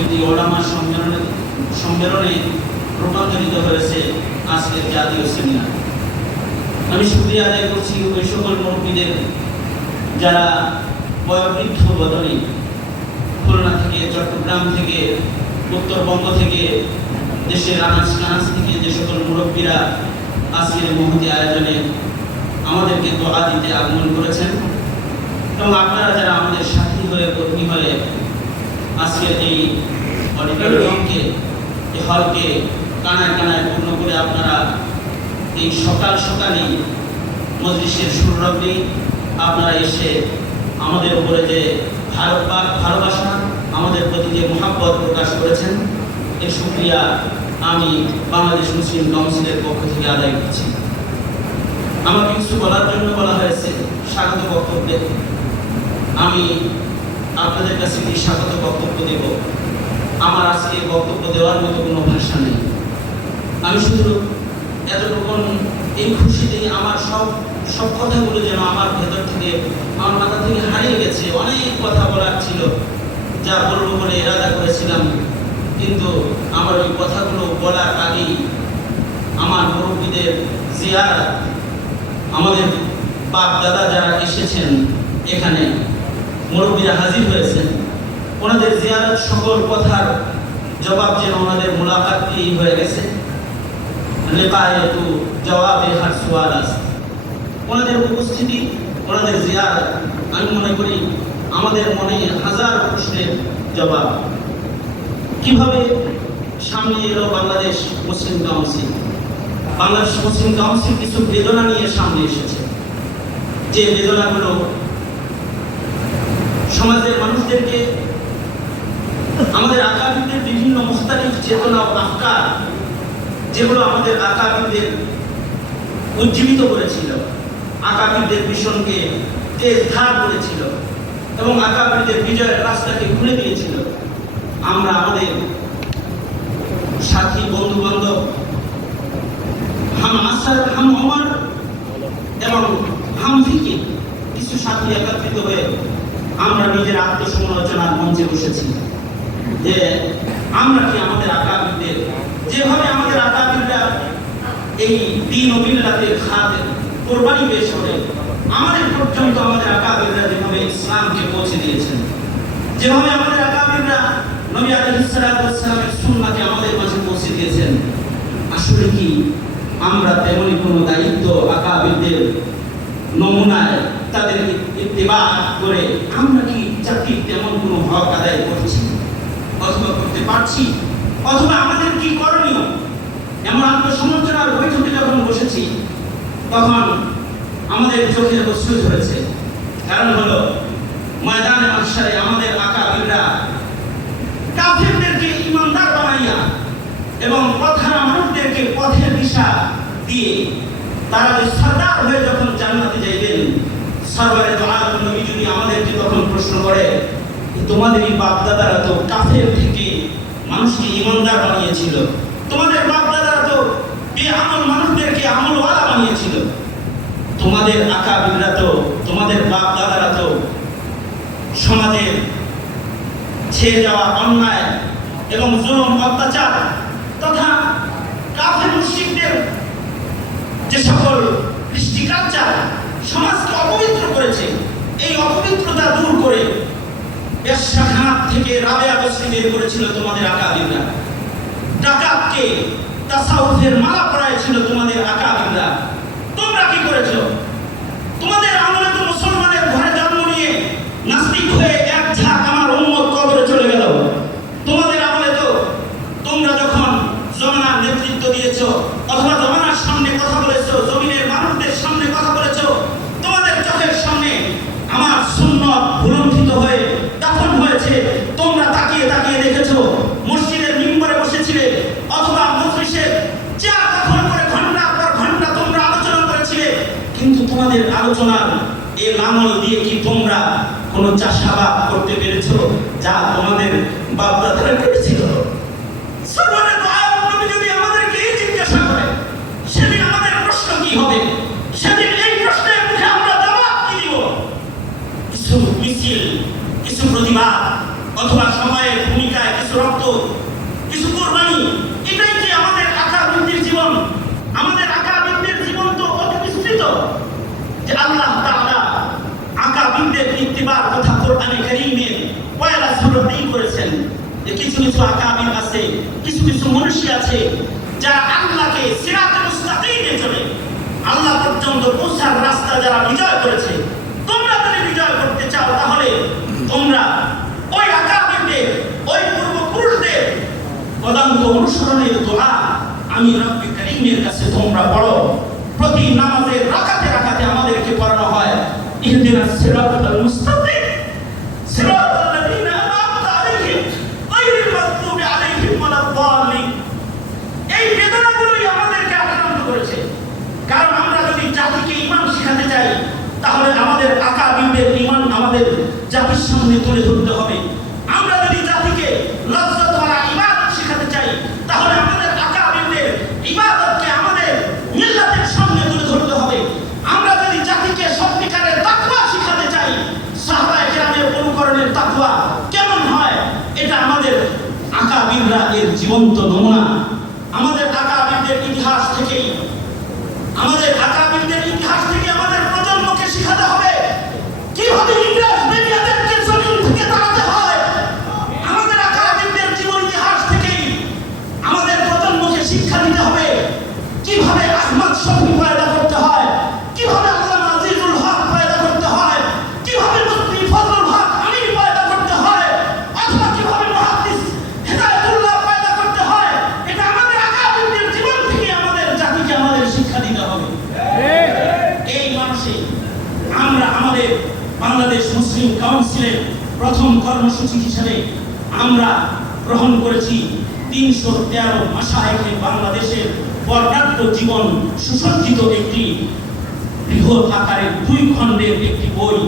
একটি ওলামা সম্মেলনে সম্মেলনে রূপান্তরিত হয়েছে আজকের জাতীয় সেমিনার। আমি শুক্রিয়া আদায় করছি ওই সকল মুরব্বীদের যারা বয়োবৃদ্ধ বদলে খুলনা থেকে, চট্টগ্রাম থেকে, উত্তরবঙ্গ থেকে, দেশের আনাজ কানাজ থেকে যে সকল মুরব্বীরা আজকের মহতি আয়োজনে আমাদেরকে দোয়া দিতে আগমন করেছেন এবং আপনারা যারা আমাদের সাথী হয়ে কর্মী হয়ে আজকের এই অডিটোরিয়ামকে এই হলকে কানায় কানায় পূর্ণ করে আপনারা এই সকাল সকালই মজলিসের সুররব্দি আপনারা এসে আমাদের উপরে যে ভারত ভালোবাসা, আমাদের প্রতি যে মহাব্বত প্রকাশ করেছেন, এর সুক্রিয়া আমি বাংলাদেশ মুসলিম কাউন্সিলের পক্ষ থেকে আদায় করছি। আমাকে কিছু বলার জন্য বলা হয়েছে, স্বাগত বক্তব্যে। আমি আপনাদের কাছে কি স্বাগত বক্তব্য দেব। আমার আজকে বক্তব্য দেওয়ার মতো কোনো ভাষা নেই। আমি শুধু এতটুকুন এই খুশিতেই আমার সব সব কথাগুলো যেন আমার ভেতর থেকে, আমার মাথা থেকে হারিয়ে গেছে। অনেক কথা বলার ছিল, যা বলব বলে এরাদা করেছিলাম। কিন্তু আমার ওই কথাগুলো বলার আগেই আমার মুরব্বীদের জিয়ারা আমাদের বাপ দাদা যারা এসেছেন এখানে মুরব্বীরা হাজির হয়েছেন। ওনাদের জিয়ারত সকল কথার জবাব যেন ওনাদের মোলাকাত দিয়েই হয়ে গেছে। জবাবে হার সোয়াল আছে। ওনাদের উপস্থিতি, ওনাদের জিয়ারত, আমি মনে করি আমাদের মনে হাজার প্রশ্নের জবাব। কীভাবে সামনে এলো Bangladesh Muslim Council? Bangladesh Muslim Council কিছু বেদনা নিয়ে সামনে এসেছে। যে বেদনাগুলো সমাজের মানুষদেরকে, আমাদের আকাবিদের বিভিন্ন মুস্তাকিফ চেতনা ও আফকার, যেগুলো আমাদের আকাবিদের উজ্জীবিত করেছিল, আকাবিদের মিশনকে তেজ ধার করেছিল এবং আকাবিদের বিজয়ের রাস্তাকে খুলে দিয়েছিল, আমরা আমাদের সাথী বন্ধু বান্ধব হাম আসার হাম অমর এবং হাম কিছু সাথী একত্রিত হয়ে আমরা নিজের আত্মসমালোচনার মঞ্চে বসেছি যে আমরা কি আমাদের আকাবিদের যেভাবে আমাদের আকাবিররা এই দিন ও খাতে কোরবানি পেশ করে, আমাদের পর্যন্ত আমাদের আকাবিররা যেভাবে ইসলামকে পৌঁছে দিয়েছেন, যেভাবে আমাদের আকাবিররা নবী সালাতু ওয়াস আমাদের মাঝে পৌঁছে দিয়েছেন, আসলে কি আমরা তেমনই কোনো দায়িত্ব আকাবিরদের নমুনায় তাদের ইত্তেবা করে, আমরা কি জাতির তেমন কোনো হক আদায় করছি? অথবা করতে পারছি? অথবা আমাদের কি করণীয়? এমন আত্মসমালোচনার বৈঠকে যখন বসেছি, তখন আমাদের চোখের বস্তু ধরেছে কারণ হলো, ময়দানে মাসারে আমাদের আকাবিররা কাফেরদেরকে ইমানদার বানাইয়া এবং পথহারা মানুষদেরকে পথের দিশা দিয়ে তারা যে সর্দার হয়ে যখন জান্নাতে যাইবেন সরবারে দোয়ার নবী যদি আমাদেরকে তখন প্রশ্ন করে তোমাদের এই বাপদাদারা তো কাফের থেকে মানুষকে ইমানদার বানিয়েছিল। তোমাদের বাপদাদারা তো বেআমল মানুষদেরকে আমলওয়ালা বানিয়েছিল। তোমাদের আকাবিররা তো, তোমাদের বাপ দাদারা তো সমাজের ছেড়ে যাওয়া অন্যায় এবং জুলুম, অত্যাচার তথা কাফের মুশরিকদের যে সকল কৃষ্টিকাচার সমাজকে অপবিত্র করেছে। এই অপবিত্রতা দূর করে বেশ্যাখানাত থেকে বস্তি বের করেছিল তোমাদের আকাবিররা ডাকাতকে তাসাউফের মালা পরাইছিল তোমাদের আকাবিররা তোমরা কি করেছ? তোমাদের আমলে তো মুসলমানের ঘরে জন্ম নিয়ে নাস্তিক হয়ে এক ঝাঁক আমার উম্মত কবরে চলে গেল। তোমাদের আমলে তো তোমরা যখন জমানার নেতৃত্ব দিয়েছ অথবা জমানার সামনে কথা বলেছ জমিনের মানুষদের সামনে কথা বলেছ তোমাদের চোখের সামনে আমার সুন্নত হয়ে দাফন হয়েছে। তোমরা তাকিয়ে তাকিয়ে দেখেছ, মসজিদের মিম্বরে বসেছিলে, অথবা মজলিসের চেয়ার দখল করে ঘণ্টা পর ঘণ্টা তোমরা আলোচনা করেছিলে। কিন্তু তোমাদের আলোচনার এই লাঙল দিয়ে কি তোমরা কোনো চাষাবাদ করতে পেরেছ যা তোমাদের বাপদাদারা করেছিল? আমাদেরকে এই জিজ্ঞাসা করে, সেদিন আমাদের প্রশ্ন কি হবে সেদিন এই প্রশ্নের প্রতিবাদ অথবা সময়ের ভূমিকায় কিছু রক্ত, কিছু কোরবানি, এটাই কি আমাদের আকাবিনদের জীবন? আমাদের আকাবিনদের জীবন তো অত বিস্তৃত যে আল্লাহ তাআলা আকাবিনদের ইত্তিবার কথা কোরআনে কারীমে পয়লা সূরাতেই করেছেন। যে কিছু কিছু আকাবিন আছে কিছু কিছু মনুষ্য আছে যারা আল্লাহকে সিরাতে মুস্তাকিমে চলে। আল্লাহ পর্যন্ত পৌঁছার রাস্তা যারা বিজয় করেছে তোমরা যদি বিজয় করতে চাও তাহলে তোমরা ওই আকাবিনদের ওই পূর্বপুরুষদের পদাঙ্ক অনুসরণের দোয়া আমি রব্বি করিমের কাছে তোমরা পড়ো। প্রতি নামাজের রাকাতে রাকাতে আমাদেরকে পড়ানো হয়। সিরাতাল মুস্তাকিম, সিরাতাল আন'আমতা আলাইহিম, গায়রিল আলাইহিম ওয়ালাদ-দাল্লিন এই বেদনাগুলোই আমাদেরকে আক্রান্ত করেছে। কারণ আমরা যদি জাতিকে ইমান শেখাতে চাই, তাহলে আকাবিদের আমাদের জাতির সামনে তুলে ধরতে হবে। আমরা যদি জাতিকে শেখাতে চাই, তাহলে আমাদের আমাদের তুলে ধরতে হবে। আমরা যদি জাতিকে শেখাতে চাই অনুকরণের কেমন হয়? এটা আমাদের জীবন্ত নমুনা আমাদের আকাবিরদের ইতিহাস থেকেই আমাদের আকাবিরদের ইতিহাস থেকে আমাদের প্রজন্মকে শেখাতে হবে কীভাবে ইংরেজ বেনিয়াদেরকে জমিন থেকে তাড়াতে হয় আমাদের আকাবিরদের জীবন ইতিহাস থেকেই আমাদের প্রজন্মকে শিক্ষা দিতে হবে কীভাবে আহমদ শফি পয়দা করতে হয় কীভাবে আল্লামা আজিজুল হক পয়দা করতে হয় কীভাবে মুফতি ফজলুল হক আমির পয়দা করতে হয় অথবা কীভাবে মুহাদ্দিস হেদায়েতুল্লাহ পয়দা করতে হয় এটা আমাদের আকাবিরদের জীবন থেকে আমাদের জাতিকে আমাদের শিক্ষা দিতে হবে এই মানুষে আমরা আমাদের বাংলাদেশ মুসলিম কাউন্সিলের প্রথম কর্মসূচি হিসেবে আমরা গ্রহণ করেছি তিনশো তেরো মাসাহেখে বাংলাদেশের বর্ণাঢ্য জীবন সুসজ্জিত একটি বৃহৎ আকারের দুই খণ্ডের একটি বই।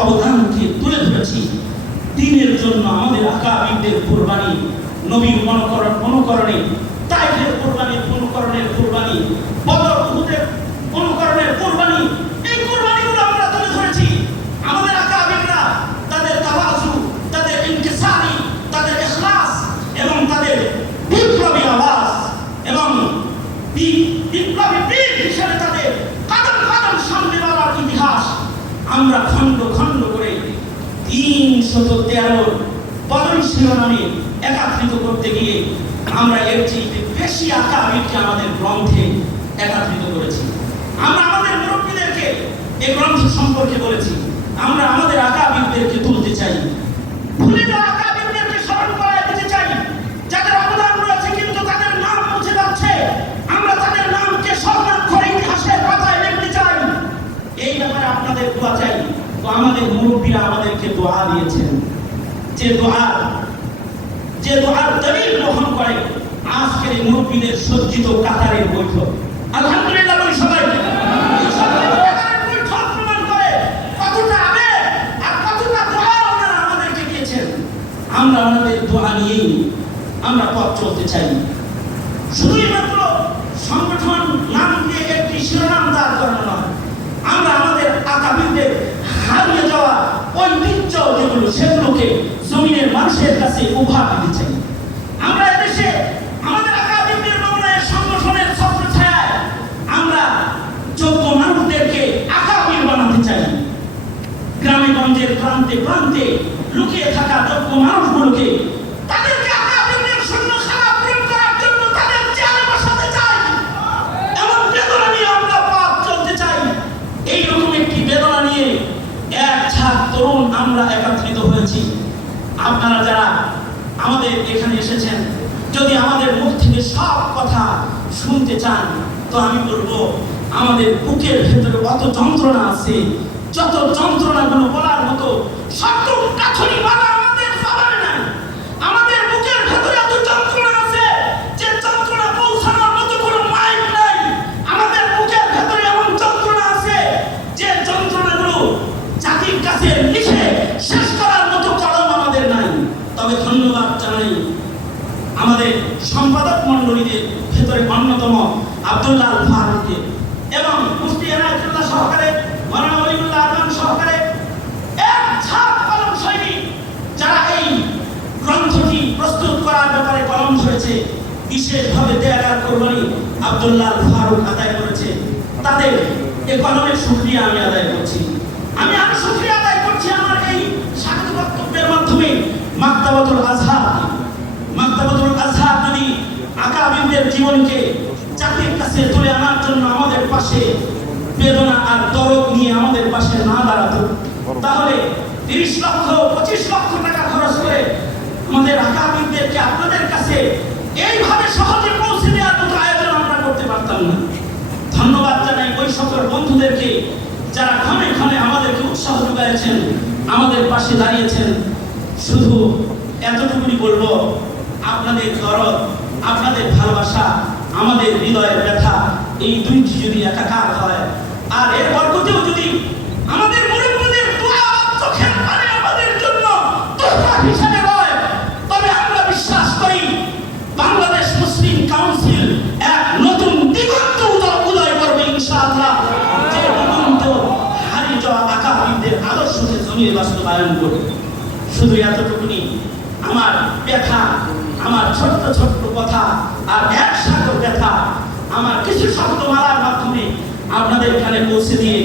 অবদানকে তুলে ধরেছি। দিনের জন্য আমাদের আকাবিরদের কোরবানি নবীর অনুকরণ অনুকরণে তাইফের কোরবানির অনুকরণের কোরবানি, বদর, উহুদের অনুকরণের কোরবানি, এই কোরবানিগুলো আমরা তুলে ধরেছি। আমাদের আকাবিররা তাদের তাওয়াজু, তাদের ইনকিসারি তাদের ইখলাস এবং তাদের বিপ্লবী আওয়াজ এবং বিপ্লবী বীর হিসেবে তাদের কদম কদম সামনে বাড়ার ইতিহাস আমরা খণ্ড খণ্ড করে তিন শত তেরো পদম শিরোনামে একাত্রিত করতে গিয়ে আমরা এর চেয়ে বেশি আঁকা আমাদের গ্রন্থে একাত্রিত করেছি। আমরা আমাদের মুরব্বীদেরকে এই গ্রন্থ সম্পর্কে বলেছি। আমরা আমাদের আকাবিরদেরকে তুলতে চাই। চাই। যাদের কিন্তু তাদের নাম আমরা তাদের নামকে এই ব্যাপারে আপনাদের তো আমাদের মুরব্বীরা আমাদেরকে দোয়া দিয়েছেন। যে দোয়া যে দোয়ার দলিল গ্রহণ করে আজকের এই মুরব্বীদের সজ্জিত কাতারের বৈঠক। আলহামদুলিল্লাহ বলি সবাই। আমরা আমাদের দোয়া নিয়েই আমরা পথ চলতে চাই। শুধুই মাত্র সংগঠন নাম দিয়ে একটি শিরোনাম দাঁড় করানো নয়, আমরা আমাদের আকাবিরদের হারিয়ে যাওয়া ঐতিহ্য যেগুলো, সেগুলোকে জমিনের মানুষের কাছে উপহার দিতে চাই আমরা এদেশে আমাদের নমুনায় সংগঠনের ছত্রছায়ায় আমরা যোগ্য মানুষদেরকে আকাবির বানাতে চাই। গ্রামে গঞ্জের প্রান্তে প্রান্তে লুকিয়ে থাকা যোগ্য মানুষগুলোকে তাদেরকে আপনারা যারা আমাদের এখানে এসেছেন, যদি আমাদের মুখ থেকে সব কথা শুনতে চান, তো আমি বলব, আমাদের বুকের ভেতরে কত যন্ত্রণা আছে, যত যন্ত্রণা গুলো বলার মতো, সব কাঠনি বলা আমাদের পাবে না আমাদের বুকের ভেতরে এত যন্ত্রণা আছে যে যন্ত্রণা পৌঁছানোর মতো কোনো মাইক নাই আমাদের বুকের ভেতরে এমন যন্ত্রণা আছে যে যন্ত্রণাগুলো জাতির কাছে লিখে শেষ করার মতো কলম আমাদের নাই তবে ধন্যবাদ জানাই আমাদের সম্পাদক মণ্ডলীদের ভেতরে অন্যতম আব্দুল্লাহ ফারুককে এবং মুফতি এনায়তুল্লাহ সহকারে মাওলানা ওলিউল্লাহ আদম সহকারে, এক ছাপ কলম সৈনিক যারা এই গ্রন্থটি প্রস্তুত করার ব্যাপারে কলম ধরেছে, বিশেষভাবে দেয়াগার কোরবানি আব্দুল্লাহ ফারুক আদায় করেছে। তাদের এ কলমের শুকরিয়া আমি আদায় করছি। আমি আরও শুকরিয়া আদায় করছি আমার এই স্বাগত বক্তব্যের মাধ্যমে মাক্তাবাতুল আজহার। মাক্তাবাতুল আজহার যদি আকাবিনদের জীবনকে চাকরির কাছে তুলে আনার জন্য আমাদের পাশে বেদনা আর দরদ নিয়ে আমাদের পাশে না দাঁড়াতো। তাহলে তিরিশ লক্ষ, পঁচিশ লক্ষ টাকা খরচ করে আমাদের আকাবিনদেরকে আপনাদের কাছে এইভাবে সহজে পৌঁছে দেওয়ার মতো আয়োজন আমরা করতে পারতাম না। ধন্যবাদ জানাই ওই সকল বন্ধুদেরকে যারা ক্ষণে ক্ষণে আমাদেরকে উৎসাহ যোগাইছেন আমাদের পাশে দাঁড়িয়েছেন। শুধু এতটুকুনি বলব, আপনাদের দরদ, আপনাদের ভালোবাসা আমাদের হৃদয়ের ব্যথা, এই দুইটি যদি একাকার হয়, আর এর বরকতেও যদি আমাদের চোখের পানি আমাদের জন্য তবে আমরা বিশ্বাস করি বাংলাদেশ মুসলিম কাউন্সিল এক নতুন করবে। শুধু এতটুকুনি, আমার ব্যথা আমার ছোট্ট ছোট্ট কথা আর এক সাগর ব্যথা, আমার কিছু শব্দ মালার মাধ্যমে আপনাদের কানে পৌঁছে দিয়ে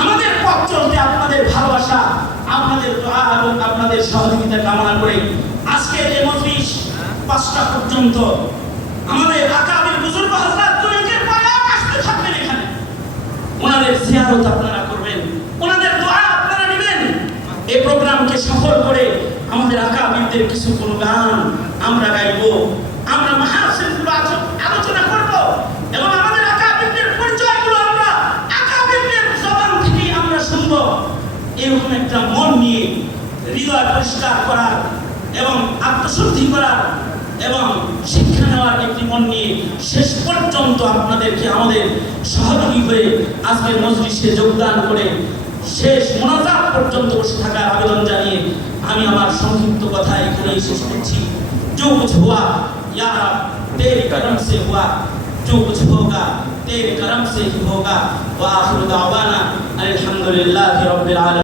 আমাদের পথ চলতে, আপনাদের ভালোবাসা, আপনাদের দোয়া এবং আপনাদের সহযোগিতা কামনা করে আজকে এই মজলিস পাঁচটা পর্যন্ত আমাদের আকাবের বুজুর্গ হাজরাত পরে আসতে থাকবেন এখানে। ওনাদের আপনারা করবেন, ওনাদের দোয়া আপনারা নেবেন। এই প্রোগ্রামকে সফল করে আমাদের আকাবিরদের কিছু কোনো গান আমরা গাইবো, আমরা মাহাসিনগুলো আলোচনা করব এবং আমাদের আকাবিরদের পরিচয়গুলো আমরা আকাবিরদের জবান থেকেই আমরা শুনব। এরকম একটা মন নিয়ে হৃদয় পরিষ্কার করার এবং আত্মশুদ্ধি করার এবং শিক্ষা নেওয়ার একটি মন নিয়ে শেষ পর্যন্ত আপনাদেরকে আমাদের সহযোগী হয়ে আজকের মজলিসে যোগদান করে শেষ মোনাজাত পর্যন্ত বসে থাকার আবেদন জানিয়ে আমি আমার সংক্ষিপ্ত কথা এখানেই শেষ করছি। جو کچھ ہوا یا رب تیرے کرم سے ہوا جو کچھ ہوگا تیرے کرم سے ہی ہوگا وآخر دعوانا الحمدللہ رب العالمين